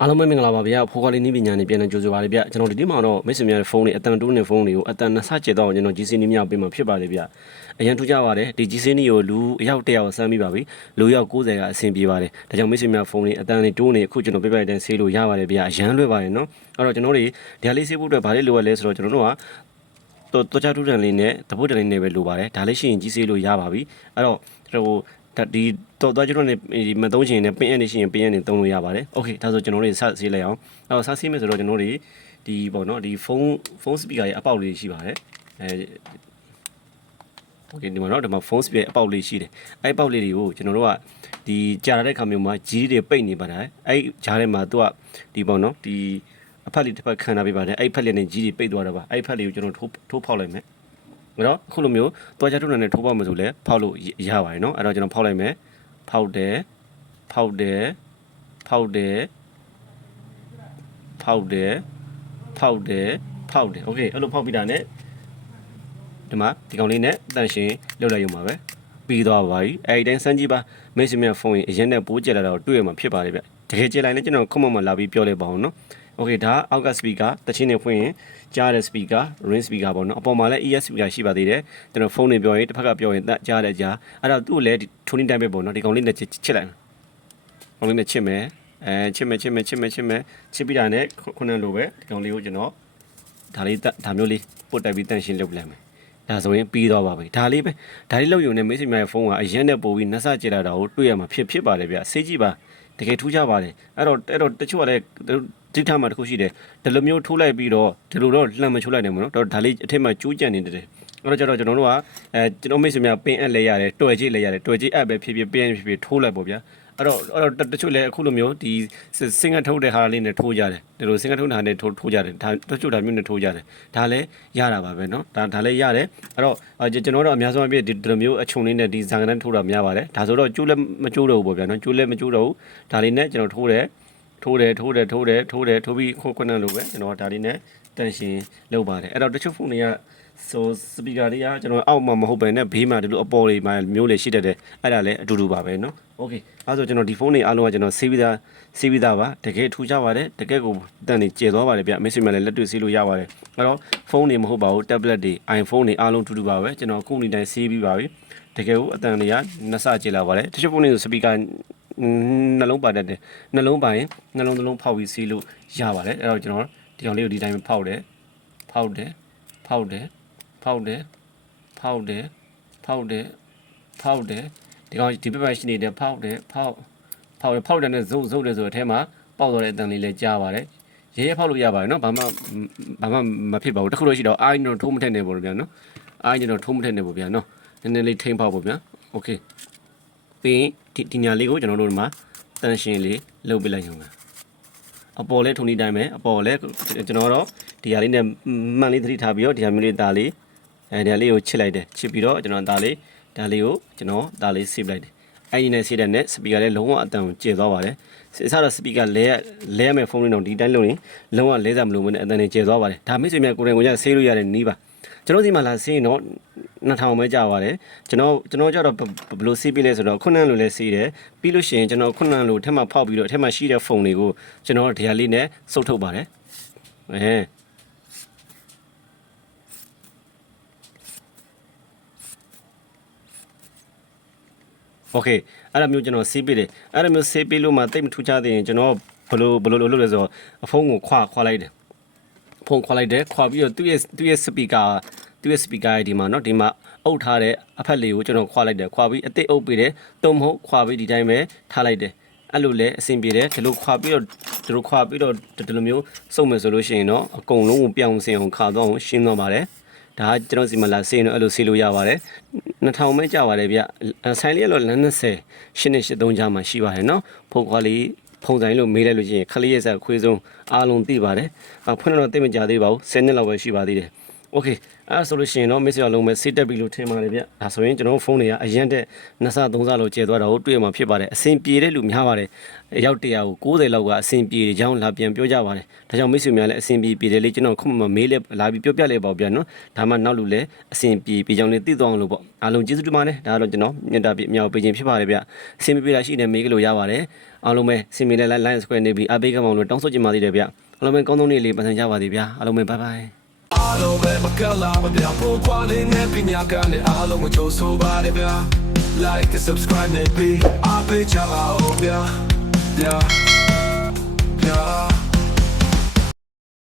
အားလုံးပဲမင်္ဂလာပါဗျာဖိုးကွာလေးနီးပညာနဲ့ပြန်လည်ကြိုဆိုပါရဗျာကျွန်တော်ဒီနေ့မှာတော့မိတ်ဆွေများရဲ့ဖုန်းတွေအတန်တိုးနေဖုန်းတွေကိုအတန်နှစ်ဆကျတော့ကျွန်တော် GC နီးမြောက်ပေးမှာဖြစ်ပါတယ်ဗျာအရင်ထူးကြပါတယ်ဒီ GC နီးကိုလူအယောက်100ယောက်ဆမ်းပြီးပါပြီလူယောက်90ကအဆင်ပြေပါတယ်ဒါကြောင့်မိတ်ဆွေများဖုန်းတွေအတန်တွေတိုးနေအခုကျွန်တော်ပြပြတဲ့ဆေးလို့ရပါတယ်ဗျာအရန်လွယ်ပါတယ်နော်အဲ့တော့ကျွန်တော်တွေဒီဟာလေးဆေးဖို့အတွက်ဘာလေးလိုရလဲဆိုတော့ကျွန်တော်တို့ကတော့တော့ချထူးတန်လေးနဲ့တပုတ်တန်လေးနဲ့ပဲလိုပါတယ်ဒါလေးရှိရင် GC လို့ရပါပြီအဲ့တော့ကျွန်တော် ဒါဒီတော့တော့ကျွန်တော်နေမသုံးချင်နဲ့ပင်းရနေရှိရင်ပင်းရနေသုံးလို့ရပါတယ်။ Okay ဒါဆိုကျွန်တော်တို့စဆေးလိုက်အောင်။အဲ့တော့စဆေးမယ်ဆိုတော့ကျွန်တော်တို့ဒီပေါ့နော်ဒီဖုန်းဖုန်းစပီကာရဲ့အပေါက်လေးရှိပါတယ်။အဲ Okay ဒီမှာတော့ဒီမှာဖုန်းစပီကာအပေါက်လေးရှိတယ်။အဲ့အပေါက်လေးတွေကိုကျွန်တော်တို့ကဒီကြာရတဲ့ခါမျိုးမှာကြီးတွေပိတ်နေပါတယ်။အဲ့ဂျားထဲမှာသူကဒီပေါ့နော်ဒီအဖက်လေးတစ်ဖက်ခံထားပေးပါတယ်။အဲ့ဖက်လေးနဲ့ကြီးတွေပိတ်သွားတာပါ။အဲ့ဖက်လေးကိုကျွန်တော်ထိုးထိုးဖောက်လိုက်မယ်။ အဲ့တော့အခုလိုမျိုးတွားချထုတ်နေတဲ့ထိုးပေါက်မယ်ဆိုလဲဖောက်လို့ရပါတယ်နော်။အဲ့တော့ကျွန်တော်ဖောက်လိုက်မယ်။ဖောက်တယ်။ဖောက်တယ်။ဖောက်တယ်။ဖောက်တယ်။ဖောက်တယ်။ဖောက်တယ်။ Okay အဲ့လိုဖောက်ပြီးတာ ਨੇ ဒီမှာဒီကောင်လေးနဲ့တန်ရှင်းလောက်လိုက်ရုံပါပဲပြီးသွားပါပြီအဲ့ဒီတိုင်းစမ်းကြည့်ပါမိတ်ဆွေများဖုန်းရင်အရင်နဲ့ပိုးကျလာတော့တွေ့ရမှာဖြစ်ပါတယ်ဗျတကယ်ကျလိုက်လဲကျွန်တော်ခုမှမလာပြီးပြောလိုက်ပါအောင်နော် โอเคဒါအောက်က speaker တချင်းနဲ့ဖွင့်ရင်ကြားတဲ့ speaker ring speaker ပေါ့နော်အပေါ်မှာလည်း ES speaker ရှိပါသေးတယ်ကျွန်တော်ဖုန်းနဲ့ပြောရင်တစ်ဖက်ကပြောရင်တကြားတဲ့ကြားအဲ့တော့သူ့ကိုလည်းထုံးနေတိုင်းပဲပေါ့နော်ဒီကောင်လေးနဲ့ချစ်ချစ်လိုက်ကောင်လေးနဲ့ချစ်မယ်အဲချစ်မယ်ချစ်မယ်ချစ်မယ်ချစ်မယ်ချစ်ပြီးတာနဲ့ခုနလိုပဲဒီကောင်လေးကိုကျွန်တော်ဒါလေးဒါမျိုးလေးပုတ်တက်ပြီးတန့်ရှင်းလုပ်လိုက်မယ် ဒါဆိုရင်ပြီးတော့ပါပြီဒါလေးပဲဒါလေးလောက်ယူနေမိတ်ဆွေများရဲ့ဖုန်းကအရင်နဲ့ပို့ပြီးနှက်ဆကြည့်လာတာကိုတွေ့ရမှာဖြစ်ဖြစ်ပါတယ်ဗျစေးကြည့်ပါတကယ်ထူးခြားပါတယ်အဲ့တော့အဲ့တော့တချို့ကလည်း ဒီထားမှာတစ်ခုရှိတယ်ဒီလိုမျိုးထိုးလိုက်ပြီးတော့ဒီလိုတော့လှမ်းမချိုးလိုက်တယ်မနော်တော့ဒါလေးအထက်မှာကျူးကြံနေတယ်အဲ့တော့ကျတော့ကျွန်တော်တို့ကအဲကျွန်တော်မိတ်ဆွေများပင်အပ်လဲရတယ်တွယ်ကြည့်လဲရတယ်တွယ်ကြည့်အပ်ပဲဖြစ်ဖြစ်ပင်ဖြစ်ဖြစ်ထိုးလိုက်ပေါ့ဗျာအဲ့တော့အဲ့တော့တချို့လည်းအခုလိုမျိုးဒီစင်ကထုတ်တဲ့ဟာလေးနဲ့ထိုးကြတယ်ဒီလိုစင်ကထုတ်တဲ့ဟာနဲ့ထိုးထိုးကြတယ်ဒါတချို့ဒါမျိုးနဲ့ထိုးကြတယ်ဒါလည်းရတာပါပဲเนาะဒါဒါလည်းရတယ်အဲ့တော့ကျွန်တော်တို့အများဆုံးအပြည့်ဒီလိုမျိုးအချုံလေးနဲ့ဒီဇန်ကနန်းထိုးတာများပါတယ်ဒါဆိုတော့ကျိုးလည်းမကျိုးတော့ဘူးပေါ့ဗျာเนาะကျိုးလည်းမကျိုးတော့ဘူးဒါလေးနဲ့ကျွန်တော်ထိုးတယ် ထိုးတယ်ထိုးတယ်ထိုးတယ်ထိုးတယ်ထိုးပြီးခုခုနလိုပဲကျွန်တော်ဒါလေးနဲ့တန်ရှင်လုပ်ပါတယ်အဲ့တော့တချို့ဖုန်းတွေကဆိုစပီကာတွေကကျွန်တော်အောက်မှာမဟုတ်ပဲနဲ့ဘေးမှာဒီလိုအပေါ်တွေမှာမျိုးလေးရှိတတ်တယ်အဲ့ဒါလည်းအတူတူပါပဲเนาะโอเคအဲဆိုကျွန်တော်ဒီဖုန်းတွေအားလုံးကကျွန်တော်ဆေးပြီးသားဆေးပြီးသားပါတကယ်ထူးခြားပါတယ်တကယ်ကိုတန်နေကျေသွားပါတယ်ဗျမိတ်ဆွေများလည်းလက်တွေ့ဆေးလို့ရပါတယ်အဲ့တော့ဖုန်းတွေမဟုတ်ပါဘူး tablet တွေ iPhone တွေအားလုံးတူတူပါပဲကျွန်တော်အခုနေ့တိုင်းဆေးပြီးပါပြီတကယ်ကိုအတန်တွေကနှစ်ဆကျေလာပါတယ်တချို့ဖုန်းတွေဆိုစပီကာ နှလုံးပါတတ်တယ်နှလုံးပါရင်နှလုံးသလုံးဖောက်ပြီးဆေးလို့ရပါတယ်အဲ့တော့ကျွန်တော်ဒီကောင်လေးကိုဒီတိုင်းဖောက်တယ်ဖောက်တယ်ဖောက်တယ်ဖောက်တယ်ဖောက်တယ်ဖောက်တယ်ဖောက်တယ်ဒီကောင်ဒီပက်ပက်ရှိနေတဲ့ဖောက်တယ်ဖောက်ဖောက်တယ်ဖောက်တယ်နဲ့ဇုတ်ဇုတ်တယ်ဆိုတဲ့အထဲမှာပေါက်သွားတဲ့အတန်လေးလည်းကြားပါတယ်ရဲရဲဖောက်လို့ရပါတယ်နော်ဘာမှဘာမှမဖြစ်ပါဘူးတခုလို့ရှိတော့အိုင်းတော့ထိုးမထက်နေပါလို့ဗျာနော်အိုင်းတော့ထိုးမထက်နေပါဗျာနော်နည်းနည်းလေးထိမ့်ဖောက်ပါဗျာโอเค ပြီးဒီဒီညာလေးကိုကျွန်တော်တို့ဒီမှာတန်ရှင်းလေးလုပ်ပေးလိုက်ရုံပဲအပေါ်လဲထုံနေတိုင်းပဲအပေါ်လဲကျွန်တော်တော့ဒီဟာလေးနဲ့မှန်လေးသတိထားပြီးတော့ဒီဟာမျိုးလေးဒါလေးအဲဒီဟာလေးကိုချစ်လိုက်တယ်ချစ်ပြီးတော့ကျွန်တော်ဒါလေးဒါလေးကိုကျွန်တော်ဒါလေးဆေးပလိုက်တယ်အဲ့ဒီနဲ့ဆေးတဲ့နဲ့စပီကာလေးလုံးဝအတန်ကိုကျေသွားပါတယ်အစားတော့စပီကာလဲလဲရမယ့်ဖုန်းလေးတော့ဒီတိုင်းလုံးရင်လုံးဝလဲစားမလို့မနဲ့အတန်နဲ့ကျေသွားပါတယ်ဒါမိတ်ဆွေများကိုယ်တိုင်ကိုယ်ကျဆေးလို့ရတဲ့နီးပါ ကျွန်တော်ဒီမှာလာဆေးရင်တော့2000ပဲကြာပါတယ်ကျွန်တော်ကျွန်တော်ကြတော့ဘယ်လိုဆေးပေးလဲဆိုတော့ခုနန်လိုလဲဆေးတယ်ပြီးလို့ရှိရင်ကျွန်တော်ခုနန်လိုထက်မှဖောက်ပြီးတော့အထက်မှရှိတဲ့ဖုန်းတွေကိုကျွန်တော်ဒီဟာလေးနဲ့စုပ်ထုတ်ပါတယ်အဲ โอเคအဲ့ဒါမျိုးကျွန်တော်ဆေးပေးတယ်အဲ့ဒါမျိုးဆေးပေးလို့မှတိတ်မထူးခြားသေးရင်ကျွန်တော်ဘလို့ဘလို့လုပ်လဲဆိုတော့အဖုန်းကိုခွာခွာလိုက်တယ် ဖုန်းခွာလိုက်တယ်ခွာပြီးတော့သူ့ရဲ့သူ့ရဲ့စပီကာသူ့ရဲ့စပီကာရဲ့ဒီမှာเนาะဒီမှာအုပ်ထားတဲ့အဖက်လေးကိုကျွန်တော်ခွာလိုက်တယ်ခွာပြီးအစ်စ်အုပ်ပေးတယ်တုံမဟုတ်ခွာပြီးဒီတိုင်းပဲထားလိုက်တယ်အဲ့လိုလဲအဆင်ပြေတယ်ဒီလိုခွာပြီးတော့ဒီလိုခွာပြီးတော့ဒီလိုမျိုးစုပ်မယ်ဆိုလို့ရှိရင်တော့အကုန်လုံးကိုပြောင်းစင်အောင်ခါတော့အောင်ရှင်းတော့ပါတယ်ဒါကကျွန်တော်စီမလာစေးတော့အဲ့လိုဆေးလို့ရပါတယ်2000ပဲကြာပါတယ်ဗျဆိုင်လေးကတော့လမ်း20ရှင်းနေ83ကြားမှာရှိပါတယ်နော်ဖုန်းခွာလေး ဖုန်းဆိုင်လို့မေးလိုက်လို့ရှိရင်ခလေးရက်ဆက်ခွေးဆုံးအားလုံးသိပါတယ်အဖွင့်တော့တိတ်မကြသေးပါဘူး10နှစ်လောက်ပဲရှိပါသေးတယ် โอเคအဲ့ဒါဆိုလို့ရှိရင်တော့မိတ်ဆွေအလုံးပဲစိတ်တက်ပြီလို့ထင်ပါတယ်ဗျဒါဆိုရင်ကျွန်တော်ဖုန်းတွေကအရင်တက်နှစ်ဆသုံးဆလို့ကျဲသွားတာကိုတွေ့မှာဖြစ်ပါတယ်အဆင်ပြေတဲ့လူများပါတယ်အရောက်တရားကို90လောက်ကအဆင်ပြေကြောင်းလာပြန်ပြောကြပါတယ်ဒါကြောင့်မိတ်ဆွေများလည်းအဆင်ပြေပြေတယ်လေကျွန်တော်ခုမှမေးလဲလာပြီးပြောပြလဲပေါ့ဗျာနော်ဒါမှနောက်လူလည်းအဆင်ပြေပြေကြောင်းလေးသိသွားအောင်လို့ပေါ့အားလုံးကျေးဇူးတင်ပါတယ်ဒါကတော့ကျွန်တော်မြတ်တာပြအမြောက်ပေးခြင်းဖြစ်ပါတယ်ဗျအဆင်ပြေပြေတာရှိတယ်မေးကြလို့ရပါတယ်အားလုံးပဲအဆင်ပြေတဲ့ line square နေပြီးအပေးကမောင်လို့တောင်းဆိုချင်ပါသေးတယ်ဗျအားလုံးပဲကောင်းသောနေ့လေးပန်ဆင်ကြပါသေးဗျအားလုံးပဲ bye bye Alo be makala ma bia po kwale ne pinya kan ne alo mo cho so ba de bia like and subscribe ne bi a pe cha la o bia yeah yeah